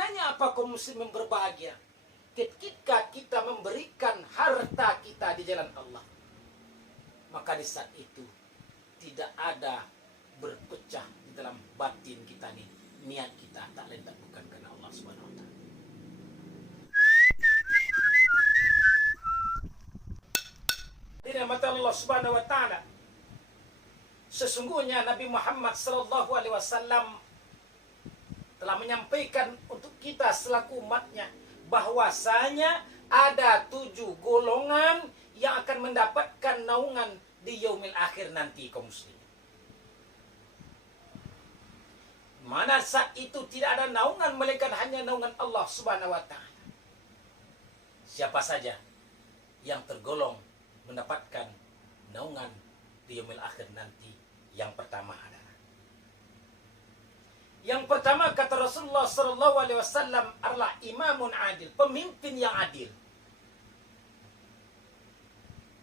Maknanya apa kaum muslimin berbahagia? Ketika kita memberikan harta kita di jalan Allah, maka di saat itu tidak ada berpecah di dalam batin kita nih. Niat kita tak lain tak bukan karena Allah Subhanahu wa taala. Dirahmati Allah Subhanahu wa taala. Sesungguhnya Nabi Muhammad sallallahu alaihi wasallam telah menyampaikan untuk kita selaku umatnya bahwasanya ada 7 golongan yang akan mendapatkan naungan di yaumil akhir nanti kaum muslimin. Mana saat itu tidak ada naungan melainkan hanya naungan Allah Subhanahu wa taala. Siapa saja yang tergolong mendapatkan naungan di yaumil akhir nanti? Yang pertama kata Rasulullah sallallahu alaihi wasallam adalah imamun adil, pemimpin yang adil.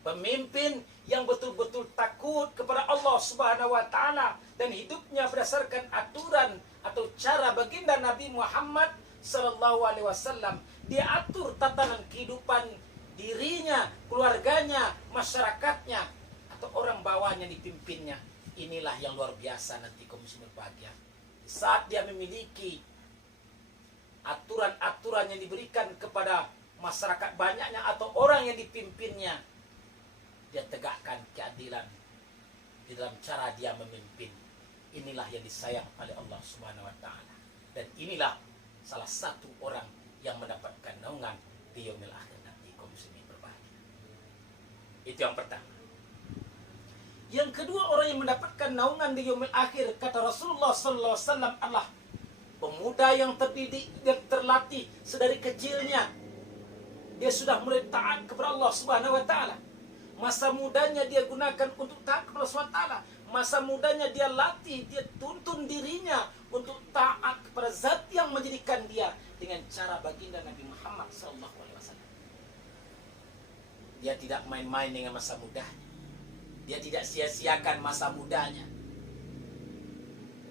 Pemimpin yang betul-betul takut kepada Allah Subhanahu wa taala dan hidupnya berdasarkan aturan atau cara baginda Nabi Muhammad sallallahu alaihi wasallam. Dia atur tatanan kehidupan dirinya, keluarganya, masyarakatnya atau orang bawahnya dipimpinnya. Inilah yang luar biasa nanti kaum muslimin berbahagia. Saat dia memiliki aturan-aturan yang diberikan kepada masyarakat banyaknya atau orang yang dipimpinnya, dia tegakkan keadilan di dalam cara dia memimpin. Inilah yang disayang oleh Allah Subhanahu wa taala. Dan inilah salah satu orang yang mendapatkan naungan di yaumil akhir nanti kaum muslimin berbahagia. Itu yang pertama. Yang kedua, orang yang mendapatkan naungan di yaumil akhir kata Rasulullah sallallahu alaihi wasallam adalah pemuda yang terdidik dan terlatih sedari kecilnya. Dia sudah mulai taat kepada Allah Subhanahu wa taala. Masa mudanya dia gunakan untuk taat kepada Allah Subhanahu wa taala. Masa mudanya dia latih, dia tuntun dirinya untuk taat kepada zat yang menjadikan dia dengan cara baginda Nabi Muhammad sallallahu alaihi wasallam. Dia tidak main-main dengan masa mudanya. Dia tidak sia-siakan masa mudanya.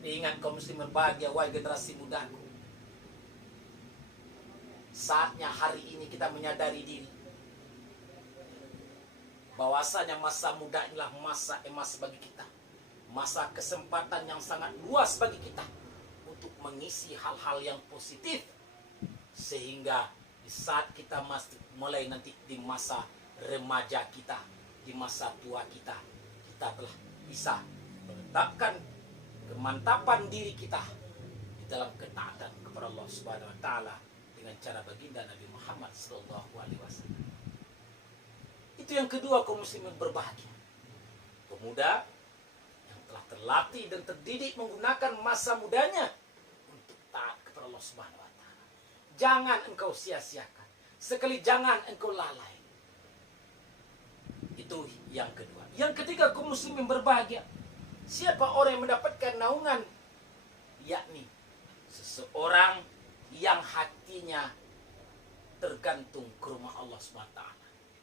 Ingat kaum muslimin berbahagia, wahai generasi mudaku. Saatnya hari ini kita menyadari diri bahwasanya masa muda inilah masa emas bagi kita. Masa kesempatan yang sangat luas bagi kita untuk mengisi hal-hal yang positif. Sehingga di saat kita mulai nanti di masa remaja kita, di masa tua kita telah bisa menetapkan kemantapan diri kita di dalam ketaatan kepada Allah Subhanahu wa taala dengan cara baginda Nabi Muhammad sallallahu alaihi wasallam. Itu yang kedua kaum muslimin berbahagia. Pemuda yang telah terlatih dan terdidik menggunakan masa mudanya untuk taat kepada Allah Subhanahu wa taala. Jangan engkau sia-siakan. Sekali jangan engkau lalai. Itu yang kedua. Yang ketiga kaum muslimin berbahagia. Siapa orang yang mendapatkan naungan? Yakni seseorang yang hatinya tergantung ke rumah Allah SWT.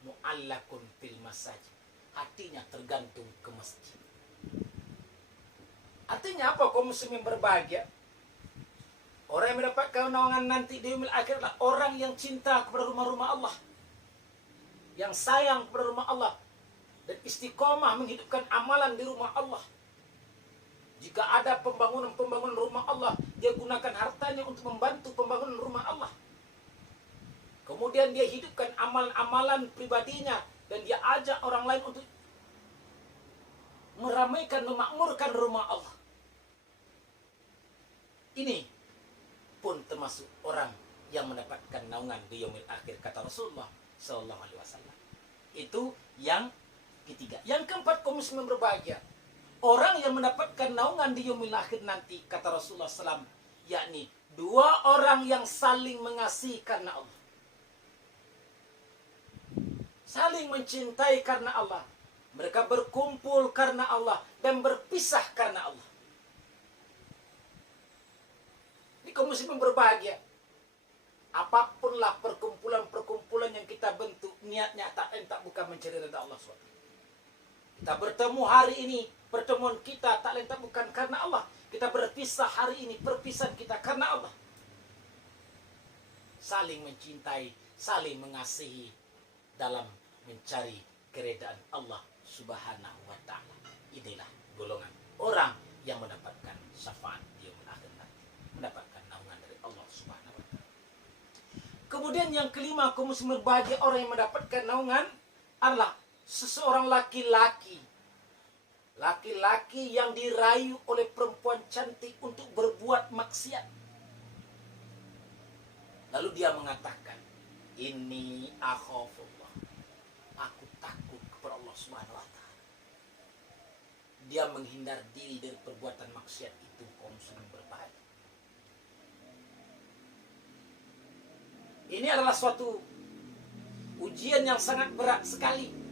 Mu'allakun fil masajid. Hatinya tergantung ke masjid. Artinya apa kaum muslimin berbahagia? Orang yang mendapatkan naungan nanti di yaumil akhir adalah orang yang cinta kepada rumah-rumah Allah. Yang sayang kepada rumah Allah. Dan istiqomah menghidupkan amalan di rumah Allah. Jika ada pembangunan rumah Allah, dia gunakan hartanya untuk membantu pembangunan rumah Allah. Kemudian dia hidupkan amalan-amalan pribadinya dan dia ajak orang lain untuk meramaikan, memakmurkan rumah Allah. Ini pun termasuk orang yang mendapatkan naungan di yaumil akhir kata Rasulullah sallallahu alaihi wasallam. Itu yang ketiga. Yang keempat kaum muslimin berbahagia. Orang yang mendapatkan naungan di yaumil akhir nanti kata Rasulullah SAW, yakni 2 orang yang saling mengasihi karena Allah. Saling mencintai karena Allah. Mereka berkumpul karena Allah dan berpisah karena Allah. Ini kaum muslimin berbahagia. Apapunlah perkumpulan-perkumpulan yang kita bentuk, niatnya tak bukan mencari ridha Allah SWT. Kita bertemu hari ini, pertemuan kita tak lain tak bukan karena Allah. Kita berpisah hari ini, perpisahan kita karena Allah. saling mencintai, saling mengasihi dalam mencari keredaan Allah Subhanahu wa ta'ala. Inilah golongan orang yang mendapatkan syafaat di yaumil akhir nanti, mendapatkan naungan dari Allah Subhanahu wa ta'ala. Kemudian yang kelima, kaum muslimin berbahagia, orang yang mendapatkan naungan adalah seseorang laki-laki. Laki-laki yang dirayu oleh perempuan cantik untuk berbuat maksiat. Lalu dia mengatakan, "Inni akhafullah." Aku takut kepada Allah Subhanahu wa ta'ala. Dia menghindar diri dari perbuatan maksiat itu, kaum muslimin berbahagia. Ini adalah suatu ujian yang sangat berat sekali.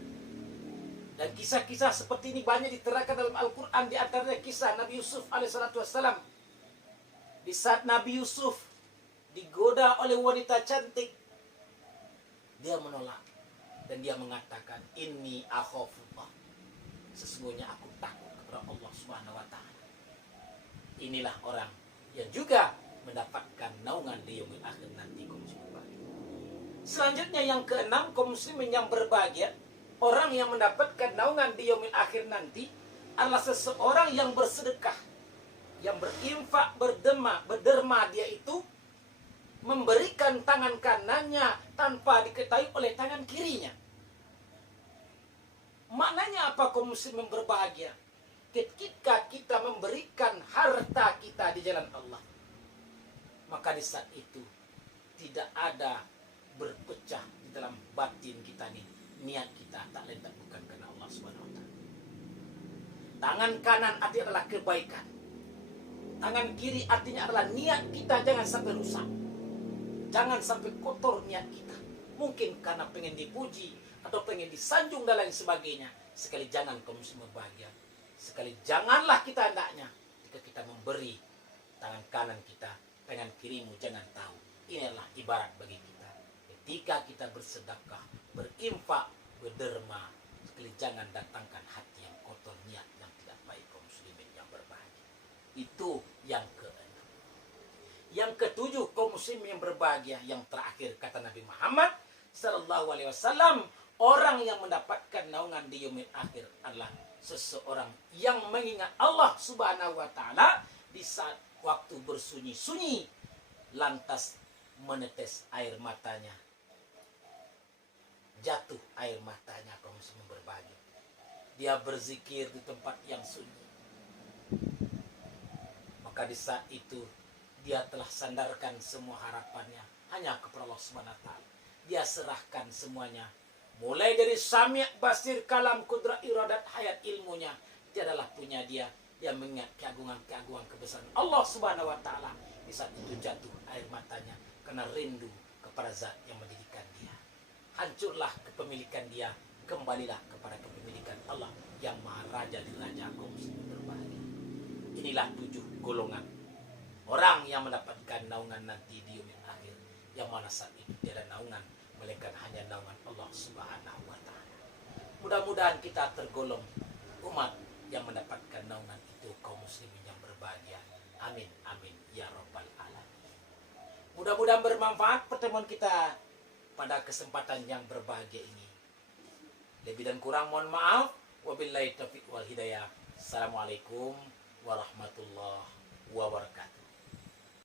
Dan kisah-kisah seperti ini banyak diterangkan dalam Al-Quran. Di antaranya kisah Nabi Yusuf alaihissalam. Di saat Nabi Yusuf digoda oleh wanita cantik, dia menolak. Dan dia mengatakan, "Inni akhafullah." Sesungguhnya aku takut kepada Allah Subhanahu wa ta'ala. Inilah orang yang juga mendapatkan naungan di yaumil akhir nanti, kaum muslimin berbahagia. Selanjutnya yang keenam, kaum muslimin yang berbahagia, orang yang mendapatkan naungan di yaumil akhir nanti adalah seseorang yang bersedekah, yang berinfak, berderma. Dia itu memberikan tangan kanannya tanpa diketahui oleh tangan kirinya. Maknanya apa, kaum muslimin berbahagia? Ketika kita memberikan harta kita di jalan Allah, maka di saat itu tidak ada berpecah di dalam batin kita nih. Niat kita tak lain tak bukan karena Allah Subhanahu wa ta'ala. Tangan kanan artinya adalah kebaikan. Tangan kiri artinya adalah niat kita jangan sampai rusak. Jangan sampai kotor niat kita. Mungkin karena pengen dipuji atau pengen disanjung dan lain sebagainya. Sekali jangan, kaum muslimin berbahagia. Sekali janganlah kita hendaknya jika kita memberi tangan kanan kita, tangan kirimu jangan tahu. Inilah ibarat bagi kita. Ketika kita bersedekah, berinfak, berderma, sekali jangan datangkan hati yang kotor, niat yang tidak baik, kaum muslimin yang berbahagia. Itu yang keenam. Yang ketujuh, kaum muslimin yang berbahagia, yang terakhir kata Nabi Muhammad sallallahu alaihi wasallam, orang yang mendapatkan naungan di yaumil akhir adalah seseorang yang mengingat Allah Subhanahu wa ta'ala di saat waktu bersunyi-sunyi, lantas menetes air matanya, jatuh air matanya, kaum muslimin berbahagia. Dia berzikir di tempat yang sunyi. Maka di saat itu dia telah sandarkan semua harapannya hanya kepada Allah Subhanahu wa ta'ala. Dia serahkan semuanya, mulai dari sami' basir kalam kudrat iradat hayat ilmunya, dia adalah punya dia. Dia mengingat keagungan kebesaran Allah Subhanahu wa ta'ala. Di saat itu jatuh air matanya karena rindu kepada zat yang mendirikan dia. Hancurlah kepemilikan dia, kembalilah kepada kepemilikan Allah yang maha raja di raja, kaum muslimin berbahagia. Inilah 7 golongan orang yang mendapatkan naungan nanti di yaumil akhir, yang mana saat itu tiada naungan melainkan hanya naungan Allah Subhanahu wa ta'ala. Mudah-mudahan kita tergolong umat yang mendapatkan naungan itu, kaum muslimin yang berbahagia. Amin, amin, ya rabbal alamin. Mudah-mudahan bermanfaat pertemuan kita pada kesempatan yang berbahagia ini. Lebih dan kurang mohon maaf. Wabillahi taufiq wal hidayah. Assalamualaikum warahmatullahi wabarakatuh.